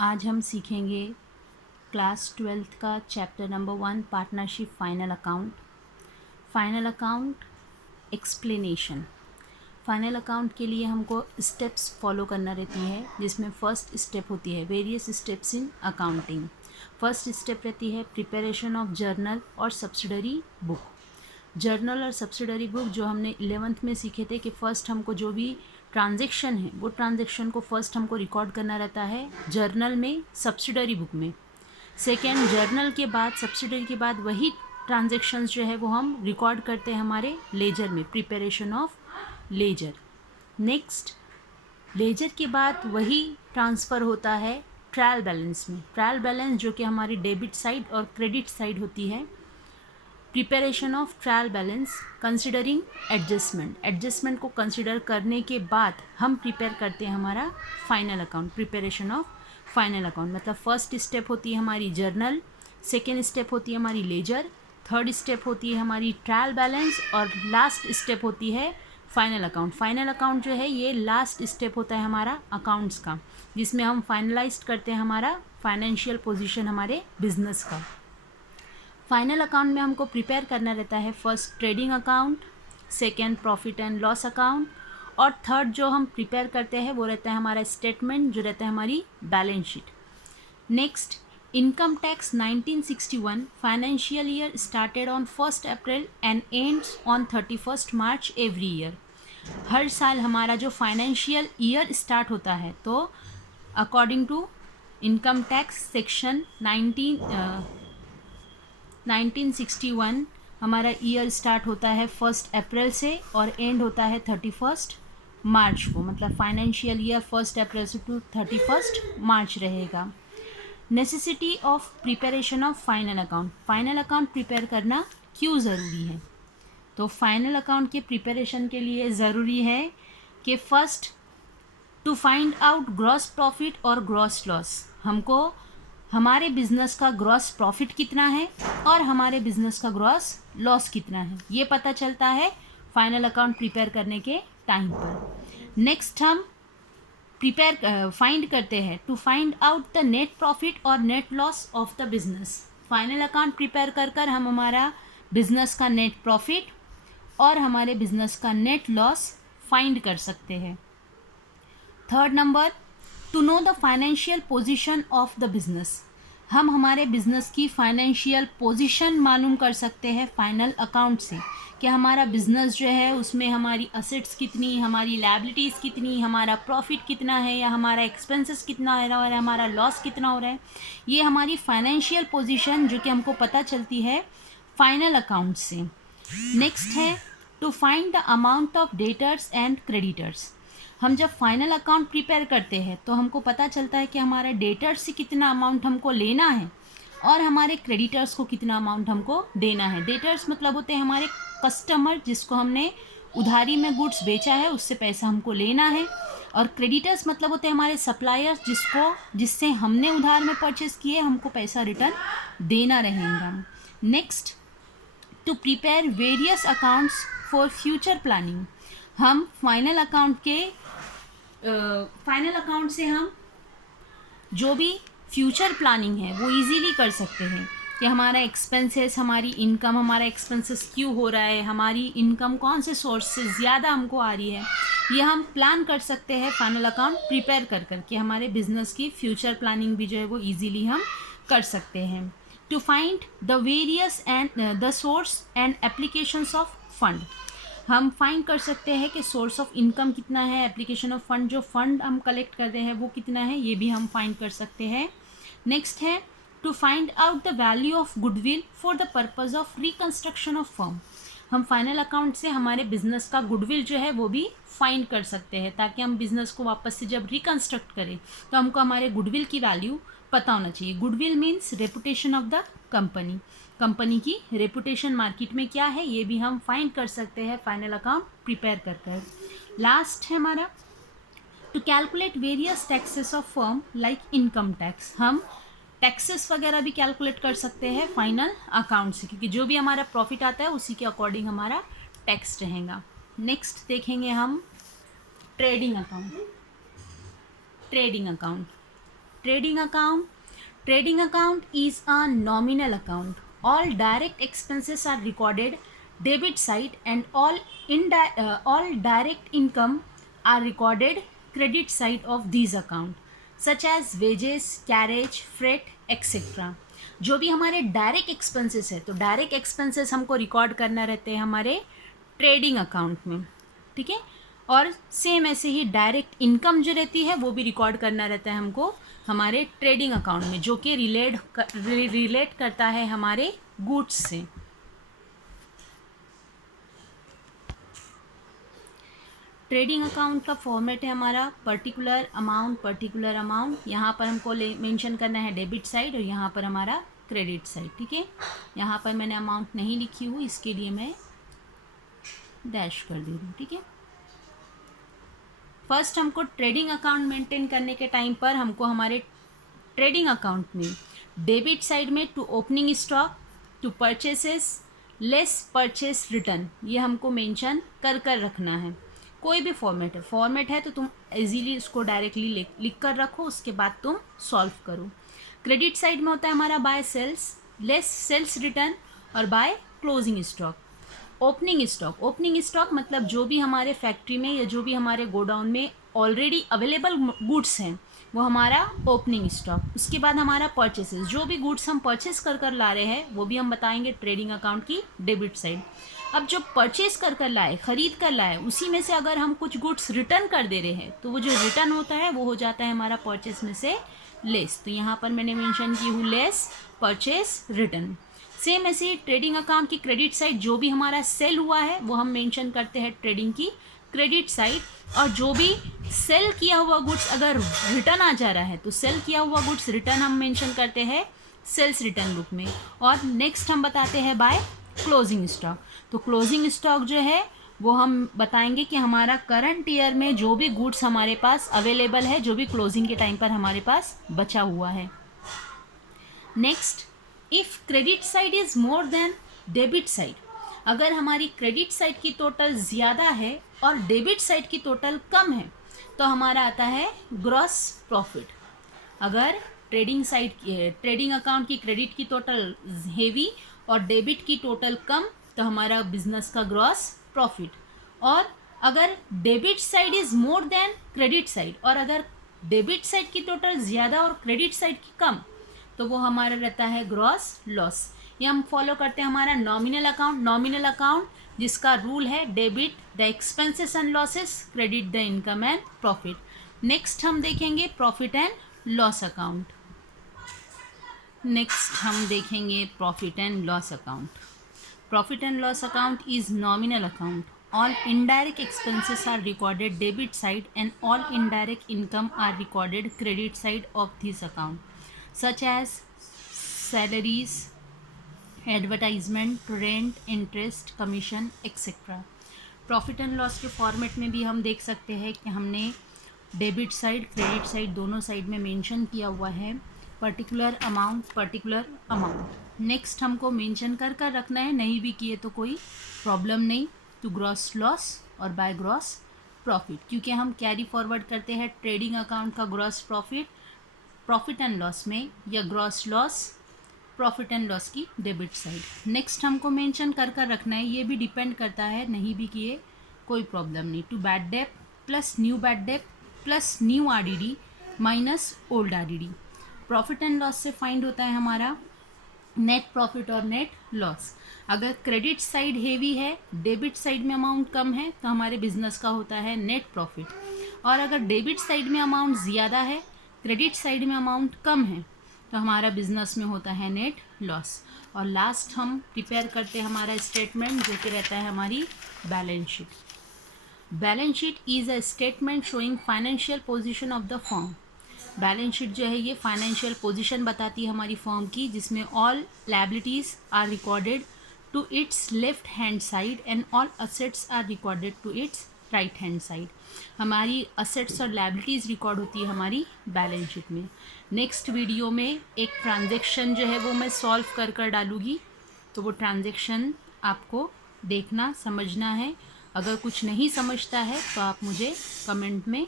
आज हम सीखेंगे क्लास 12th का chapter number 1 partnership final account. Final account explanation. Final account के लिए हमको स्टेप्स फॉलो करना रहती है, जिसमें फर्स्ट स्टेप होती है various steps in accounting. First step रहती है प्रिपरेशन ऑफ जर्नल और सब्सिडरी बुक। जर्नल और सब्सिडरी बुक जो हमने 11th में सीखे थे कि फ़र्स्ट हमको जो भी ट्रांजेक्शन है वो ट्रांजेक्शन को फर्स्ट हमको रिकॉर्ड करना रहता है जर्नल में, सब्सिडरी बुक में। सेकेंड, जर्नल के बाद, सब्सिडरी के बाद वही ट्रांजेक्शन्स जो है वो हम रिकॉर्ड करते हैं हमारे लेजर में, preparation of ledger. Next, ledger के बाद वही ट्रांसफ़र होता है ट्रायल बैलेंस में। ट्रायल बैलेंस जो कि हमारी डेबिट साइड और क्रेडिट साइड होती है। Preparation of trial balance considering adjustment. Adjustment को कंसिडर करने के बाद हम प्रिपेयर करते हैं हमारा final account, preparation of final account. मतलब फर्स्ट स्टेप होती है हमारी जर्नल, सेकेंड स्टेप होती है हमारी लेजर, थर्ड स्टेप होती है हमारी ट्रायल बैलेंस और लास्ट स्टेप होती है फाइनल अकाउंट। फाइनल अकाउंट जो है ये लास्ट स्टेप होता है हमारा अकाउंट्स का, जिसमें हम फाइनलाइज करते हैं हमारा फाइनेंशियल पोजीशन हमारे बिजनेस का। फाइनल अकाउंट में हमको प्रिपेयर करना रहता है first trading account, second profit and loss account और थर्ड जो हम प्रिपेयर करते हैं वो रहता है हमारा स्टेटमेंट, जो रहता है हमारी balance sheet. Next, income tax 1961 financial year started on 1 April and ends on 31 March every year. हर साल हमारा जो फाइनेंशियल ईयर स्टार्ट होता है तो according to income tax section 1961 हमारा ईयर स्टार्ट होता है 1 अप्रैल से और एंड होता है 31 मार्च को। मतलब फाइनेंशियल ईयर 1 अप्रैल से टू 31 मार्च रहेगा। Necessity of preparation of final account. Final account prepare करना क्यों ज़रूरी है? तो फाइनल अकाउंट के प्रिपरेशन के लिए ज़रूरी है कि first to find out gross profit और ग्रॉस लॉस। हमको हमारे बिजनेस का ग्रॉस प्रॉफिट कितना है और हमारे बिजनेस का ग्रॉस लॉस कितना है, ये पता चलता है फाइनल अकाउंट प्रिपेयर करने के टाइम पर। नेक्स्ट, हम फाइंड करते हैं to find out the net profit और net loss of the business. Final account prepare कर हम हमारा बिजनेस का नेट प्रॉफिट और हमारे बिजनेस का नेट लॉस फाइंड कर सकते हैं। Third number, to know the financial position of the business. हम हमारे बिजनेस की फाइनेंशियल पोजीशन मालूम कर सकते हैं फाइनल अकाउंट से कि हमारा बिजनेस जो है उसमें हमारी असेट्स कितनी, हमारी लायबिलिटीज़ कितनी, हमारा प्रॉफिट कितना है या हमारा एक्सपेंसेस कितना है और हमारा लॉस कितना हो रहा है। ये हमारी फाइनेंशियल पोजीशन जो कि हमको पता चलती है फाइनल अकाउंट से। नेक्स्ट है to find the amount of debtors and creditors. हम जब फाइनल अकाउंट प्रिपेयर करते हैं तो हमको पता चलता है कि हमारे डेटर्स से कितना अमाउंट हमको लेना है और हमारे क्रेडिटर्स को कितना अमाउंट हमको देना है। डेटर्स मतलब होते हैं हमारे कस्टमर, जिसको हमने उधारी में गुड्स बेचा है उससे पैसा हमको लेना है। और क्रेडिटर्स मतलब होते हैं हमारे सप्लायर्स, जिससे हमने उधार में परचेस किए, हमको पैसा रिटर्न देना रहेगा। Next, to prepare various accounts for future planning. हम फाइनल अकाउंट से हम जो भी फ्यूचर प्लानिंग है वो इजीली कर सकते हैं कि हमारा एक्सपेंसेस, हमारी इनकम, हमारा एक्सपेंसेस क्यों हो रहा है, हमारी इनकम कौन से सोर्स से ज़्यादा हमको आ रही है, ये हम प्लान कर सकते हैं फाइनल अकाउंट प्रिपेयर कर कि हमारे बिजनेस की फ्यूचर प्लानिंग भी जो है वो इजीली हम कर सकते हैं। To find the various and the source and applications of fund. हम फाइंड कर सकते हैं कि सोर्स ऑफ इनकम कितना है, एप्लीकेशन ऑफ फंड, जो फंड हम कलेक्ट कर रहे हैं वो कितना है, ये भी हम फाइंड कर सकते हैं। नेक्स्ट है to find out the value of goodwill for the purpose of reconstruction of firm. हम फाइनल अकाउंट से हमारे बिजनेस का गुडविल जो है वो भी फाइंड कर सकते हैं, ताकि हम बिजनेस को वापस से जब रिकंस्ट्रक्ट करें तो हमको हमारे गुडविल की वैल्यू पता होना चाहिए। Goodwill means reputation of the company. Company की रेपुटेशन मार्केट में क्या है ये भी हम फाइंड कर सकते हैं फाइनल अकाउंट प्रिपेयर कर। लास्ट है हमारा to calculate various taxes of firm like income tax. हम टैक्सेस वगैरह भी कैलकुलेट कर सकते हैं फाइनल अकाउंट से, क्योंकि जो भी हमारा प्रॉफिट आता है उसी के अकॉर्डिंग हमारा टैक्स रहेगा। नेक्स्ट देखेंगे हम trading account. Trading account trading account. Trading account is a nominal account. All direct expenses are recorded debit side and all direct income are recorded credit side of these account, such as wages, carriage, freight, etc. जो भी हमारे direct expenses है, तो direct expenses हमको record करना रहते हैं हमारे ट्रेडिंग अकाउंट में, ठीक है। और सेम ऐसे ही डायरेक्ट इनकम जो रहती है वो भी रिकॉर्ड करना रहता है हमको हमारे ट्रेडिंग अकाउंट में, जो कि रिलेट करता है हमारे गुड्स से। ट्रेडिंग अकाउंट का फॉर्मेट है हमारा पर्टिकुलर अमाउंट। यहाँ पर हमको मेंशन करना है डेबिट साइड और यहाँ पर हमारा क्रेडिट साइड, ठीक है। यहाँ पर मैंने अमाउंट नहीं लिखी हूँ, इसके लिए मैं डैश कर दे रही हूँ, ठीक है। फर्स्ट हमको ट्रेडिंग अकाउंट मेंटेन करने के टाइम पर हमको हमारे ट्रेडिंग अकाउंट में डेबिट साइड में to opening stock, to purchases, less purchase return, ये हमको मेंशन कर रखना है। कोई भी फॉर्मेट है तो तुम इजीली इसको डायरेक्टली लिख कर रखो, उसके बाद तुम सॉल्व करो। क्रेडिट साइड में होता है हमारा by sales, less sales return और by closing stock. Opening stock मतलब जो भी हमारे फैक्ट्री में या जो भी हमारे गोडाउन में ऑलरेडी अवेलेबल गुड्स हैं वो हमारा ओपनिंग स्टॉक। उसके बाद हमारा परचेसेस, जो भी गुड्स हम परचेस कर ला रहे हैं वो भी हम बताएंगे ट्रेडिंग अकाउंट की डेबिट साइड। अब जो परचेस कर लाए, खरीद कर लाए, उसी में से अगर हम कुछ गुड्स रिटर्न कर दे रहे हैं तो वो जो रिटर्न होता है वो हो जाता है हमारा परचेस में से लेस। तो यहाँ पर मैंने मेंशन की हूँ लेस परचेस रिटर्न। सेम ऐसे ही ट्रेडिंग अकाउंट की क्रेडिट साइड, जो भी हमारा सेल हुआ है वो हम मेंशन करते हैं ट्रेडिंग की क्रेडिट साइड, और जो भी सेल किया हुआ गुड्स अगर रिटर्न आ जा रहा है तो सेल किया हुआ गुड्स रिटर्न हम मेंशन करते हैं सेल्स रिटर्न बुक में। और नेक्स्ट हम बताते हैं बाय क्लोजिंग स्टॉक। तो क्लोजिंग स्टॉक जो है वो हम बताएंगे कि हमारा करंट ईयर में जो भी गुड्स हमारे पास अवेलेबल है, जो भी क्लोजिंग के टाइम पर हमारे पास बचा हुआ है। Next, if credit side is more than debit side, अगर हमारी क्रेडिट साइड की टोटल ज़्यादा है और डेबिट साइड की टोटल कम है तो हमारा आता है ग्रॉस प्रॉफिट। अगर ट्रेडिंग अकाउंट की क्रेडिट की टोटल हेवी और डेबिट की टोटल कम तो हमारा बिजनेस का ग्रॉस प्रॉफिट। और अगर debit side is more than credit side, और अगर डेबिट साइड की टोटल ज़्यादा और क्रेडिट साइड की कम तो वो हमारा रहता है ग्रॉस लॉस। ये हम फॉलो करते हैं हमारा नॉमिनल अकाउंट जिसका रूल है debit the expenses and losses, credit the income and profit. Next हम देखेंगे profit and loss account. Profit and loss account is nominal account. All indirect expenses are recorded debit side and all indirect income are recorded credit side of this account, such as salaries, advertisement, rent, interest, commission, etc. Profit and loss के format में भी हम देख सकते हैं कि हमने debit side credit side दोनों साइड में मेंशन किया हुआ है पर्टिकुलर अमाउंट। नेक्स्ट हमको मेंशन कर रखना है, नहीं भी किए तो कोई प्रॉब्लम नहीं, टू ग्रॉस लॉस और बाय ग्रॉस प्रॉफिट, क्योंकि हम कैरी फॉरवर्ड करते हैं ट्रेडिंग अकाउंट का ग्रॉस प्रॉफिट एंड लॉस में, या gross loss profit and loss की डेबिट साइड। नेक्स्ट हमको मेंशन कर रखना है, ये भी डिपेंड करता है, नहीं भी किए कोई प्रॉब्लम नहीं, to bad debt plus new bad debt plus new RDD minus old RDD. Profit and loss से फाइंड होता है हमारा नेट प्रॉफिट और नेट लॉस। अगर क्रेडिट साइड हेवी है, डेबिट साइड में अमाउंट कम है तो हमारे बिजनेस का होता है नेट प्रॉफिट, और अगर डेबिट साइड में अमाउंट ज़्यादा है, क्रेडिट साइड में अमाउंट कम है तो हमारा बिजनेस में होता है नेट लॉस। और लास्ट हम प्रिपेयर करते हैं हमारा स्टेटमेंट, जो कि रहता है हमारी balance sheet. Balance sheet is a statement showing financial position of the firm. Balance sheet जो है ये फाइनेंशियल पोजीशन बताती है हमारी फर्म की, जिसमें all liabilities are recorded to its left hand side and all assets are recorded to its right hand side. हमारी assets और लायबिलिटीज़ रिकॉर्ड होती है हमारी बैलेंस शीट में। नेक्स्ट वीडियो में एक ट्रांजैक्शन जो है वो मैं सॉल्व कर डालूँगी, तो वो ट्रांजैक्शन आपको देखना समझना है। अगर कुछ नहीं समझता है तो आप मुझे कमेंट में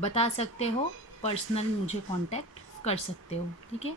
बता सकते हो, पर्सनल मुझे कांटेक्ट कर सकते हो, ठीक है।